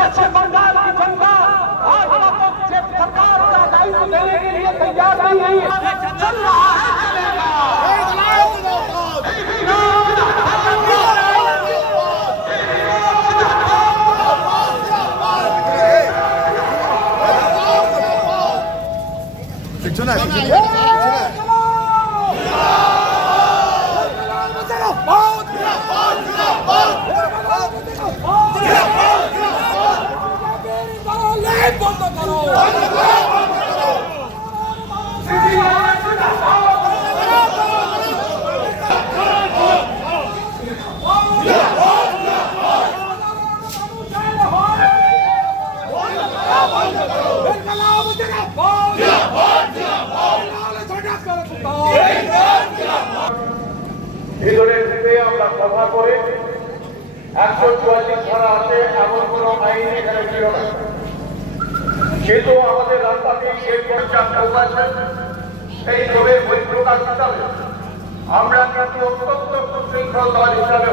पश्चिम बंगाल की जनता आज सरकार का दायित्व देने के लिए तैयार नहीं है। चल रहा है ভিতরের দিকে আমরা সভা করে 144 ধারা আছে এমন কোন আইন এখানে ছিল না, কিন্তু আমাদের রাস্তাতে শেষ পর্যন্ত আছে সেই জোরের বই প্রকাশ হিসাবে আমরা কিন্তু অত্যন্ত সুশৃঙ্খল দল হিসাবে